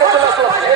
মধ্যে চলে আসুন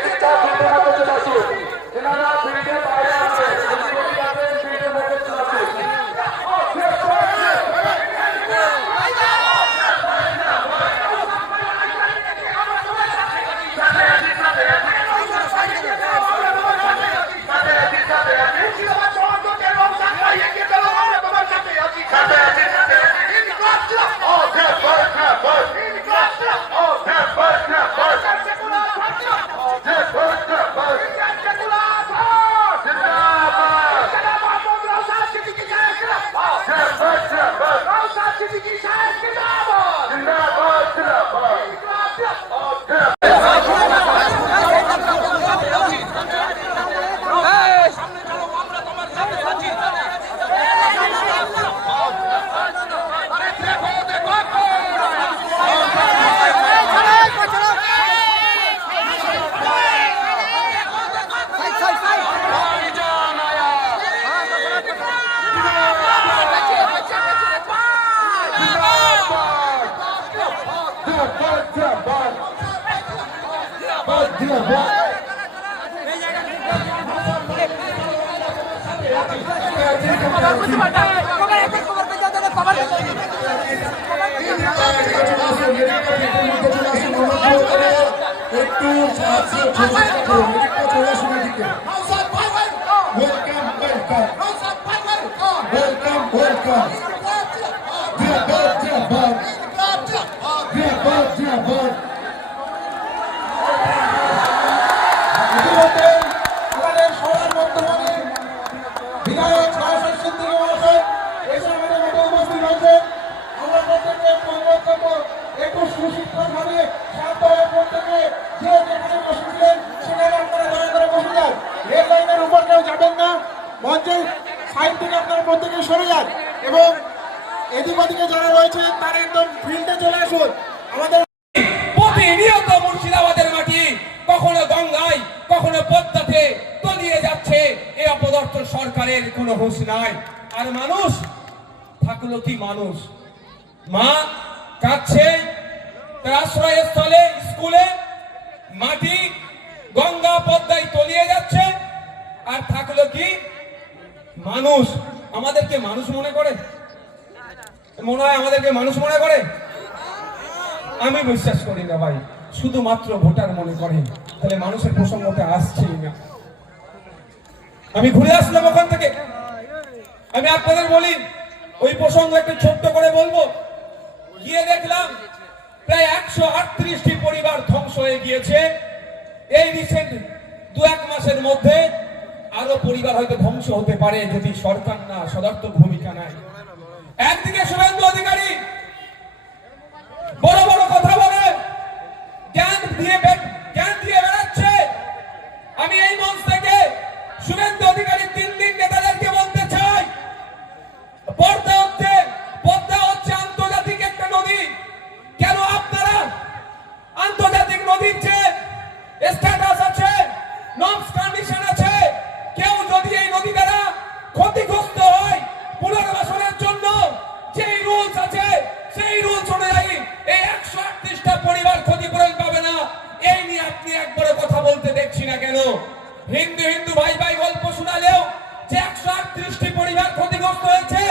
একটু সাহায্য চলে আসুন এদিকে ওয়েলকাম ওয়েলকাম ওয়েলকাম ওয়েলকাম যাবেন না। মঞ্চের সাইড থেকে আপনারা প্রত্যেকে সরে যান এবং এদিক ওদিকে যারা রয়েছে, তারা একদম ফিল্ডে চলে আসুন। আমাদের মাটি গঙ্গা পদ্মায় তলিয়ে যাচ্ছে। আর থাকল কি? মানুষ। আমাদেরকে মানুষ মনে করে? মনে হয় আমাদেরকে মানুষ মনে করে? আমি বিশ্বাস করি না ভাই। শুধুমাত্র ভোটার মনে করেন তাহলে মানুষের প্রসঙ্গতে আসছেই না আমি ঘুরে আসলাম ওখান থেকে। আমি আপনাদের বলি, ওই প্রসঙ্গ একটু ছোট্ট করে বলব। গিয়ে দেখলাম, প্রায় একশো আটত্রিশটি পরিবার ধ্বংস হয়ে গিয়েছে। এই রিসেন্ট দু এক মাসের মধ্যে আরও পরিবার হয়তো ধ্বংস হতে পারে যদি সরকার না সদার্থ ভূমিকা নাই একদিকে শুভেন্দু হিন্দু হিন্দু ভাই ভাই গল্প শোনালেও যে একশো আটত্রিশটি পরিবার ক্ষতিগ্রস্ত হয়েছে,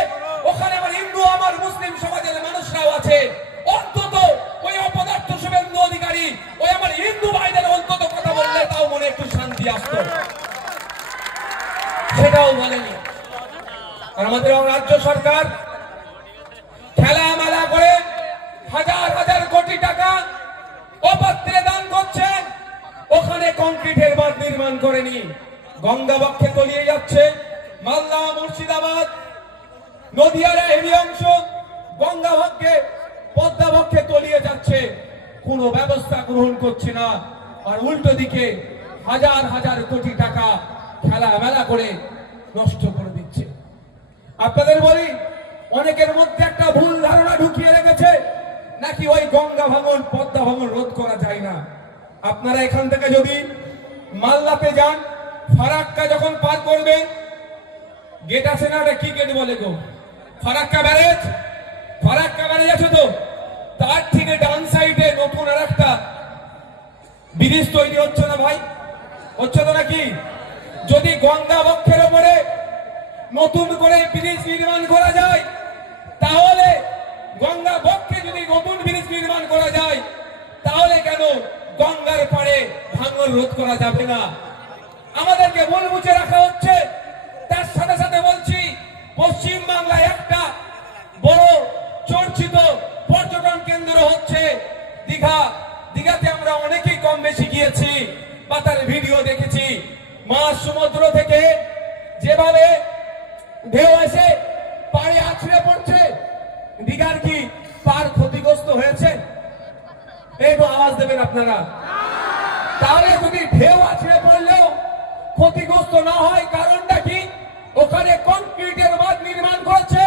ওখানে আমার হিন্দু, আমার মুসলিম সমাজের মানুষরাও আছে। অন্তত ওই অপদার্থ শুভেন্দু অধিকারী, ওই আমার হিন্দু ভাইদের অন্তত কথা বললে তাও মনে একটু শান্তি আসতো। সেটাও বলেনি। আমাদের রাজ্য সরকার খেলা মেলা করে হাজার হাজার কোটি টাকা অপাত্রে দান করছে। ওখানে কংক্রিটের বাঁধ নির্মাণ করেনি। গঙ্গা বক্ষে তলিয়ে যাচ্ছে মালদা মুর্শিদাবাদ, নদিয়ার এই অংশ গঙ্গা বক্ষে পদ্মা বক্ষে তলিয়ে যাচ্ছে। কোনো ব্যবস্থা গ্রহণ করছে না। আর উল্টো দিকে হাজার হাজার কোটি টাকা খেলা মেলা করে নষ্ট করে দিচ্ছে। আপনাদের বলি, অনেকের মধ্যে একটা ভুল ধারণা ঢুকিয়ে রেখেছে, নাকি ওই গঙ্গা ভাঙন, পদ্মা ভাঙন রোধ করা যায় না? আপনারা এখান থেকে যদি মালদাতে যান, ফারাক্কা যখন পার করবেন গেট আছে না ওটা কি গেট বলে গো? ফারাক্কা ব্যারেজ? ফারাক্কা ব্যারেজ আছে তো? তার থেকে ডান সাইডে নতুন আর একটা ব্রিজ তৈরি হচ্ছে না ভাই? হচ্ছে তো নাকি? যদি গঙ্গা বক্ষের ওপরে নতুন করে ব্রিজ নির্মাণ করা যায়, তাহলে গঙ্গা বক্ষে যদি নতুন ব্রিজ নির্মাণ করা যায়, তাহলে কেন গঙ্গার পাড়ে ভাঙন রোধ করা যাবে না। আমাদেরকে মন মুছে রাখা হচ্ছে। তার সাথে সাথে বলছি, পশ্চিম বাংলায় একটা বড় চর্চিত পর্যটন কেন্দ্র হচ্ছে দীঘা। দীঘাতে আমরা অনেকেই কম বেশি গিয়েছি বা তার ভিডিও দেখেছি। মাছ সমুদ্র থেকে যেভাবে ঢেউ এসে পাড়ে আছড়ে পড়ছে, দীঘার কি একটু আওয়াজ দেবেন আপনারা। তাহলে যদি ঢেউ আছড়ে পড়লেও ক্ষতিগ্রস্ত না হয়, কারণটা কি? ওখানে কংক্রিটের বাঁধ নির্মাণ করেছে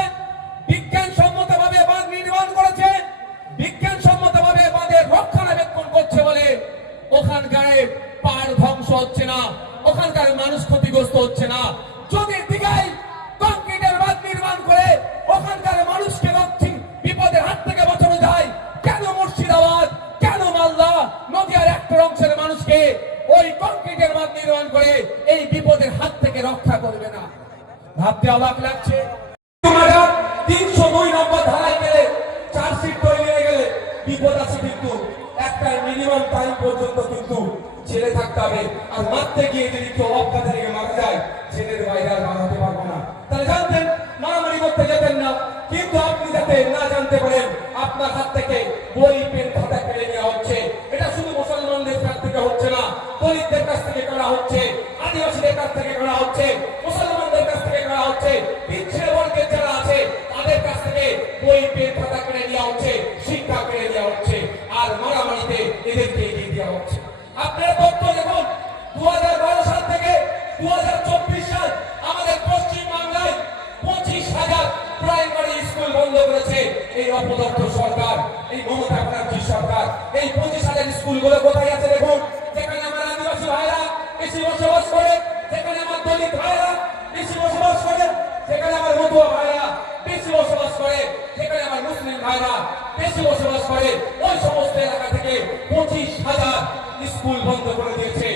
বিজ্ঞান সম্মত ভাবে বাঁধ নির্মাণ করেছে বিজ্ঞান সম্মত ভাবে বাঁধের রক্ষণাবেক্ষণ করছে বলে ওখানকার পাড় ধ্বংস হচ্ছে না, ওখানকার মানুষ ক্ষতিগ্রস্ত হচ্ছে না। অবাক লাগছে। তিনশো দুই নম্বর ধারায় গেলে চার্জশিট তৈরি হয়ে গেলে বিপদ আছে কিন্তু। একটা মিনিমাম টাইম পর্যন্ত কিন্তু জেলে থাকতে হবে। আর মারতে গিয়ে যদি কেউ অজ্ঞাতে লেগে মারা যায়, জেলের বাইরে আর মারাতে পারব না। তাহলে জানতেন, মারামারি করতে যেতেন না। কিন্তু আপনি যাতে না জানতে পারেন, আপনার হাত থেকে বই আপনারা তথ্য দেখুন দু হাজার বারো সাল থেকে দুহাজার চব্বিশ সাল আমাদের পশ্চিম বাংলায় পঁচিশ হাজার প্রাইমারি স্কুল বন্ধ করেছে এই অপদর্থ এই সরকার। এই পঁচিশ হাজার স্কুলগুলো কোথায় আছে দেখুন? যেখানে আমার আদিবাসী ভাইরা বেশি বসবাস করে, যেখানে আমার দলিত ভাইরা বেশি বসবাস করে, যেখানে আমার মতুয়া ভাইরা বেশি বসবাস করে, যেখানে আমার মুসলিম ভাইরা বেশি বসবাস করে, ওই সমস্ত এলাকা থেকে পঁচিশ হাজার স্কুল বন্ধ করে দিয়েছে।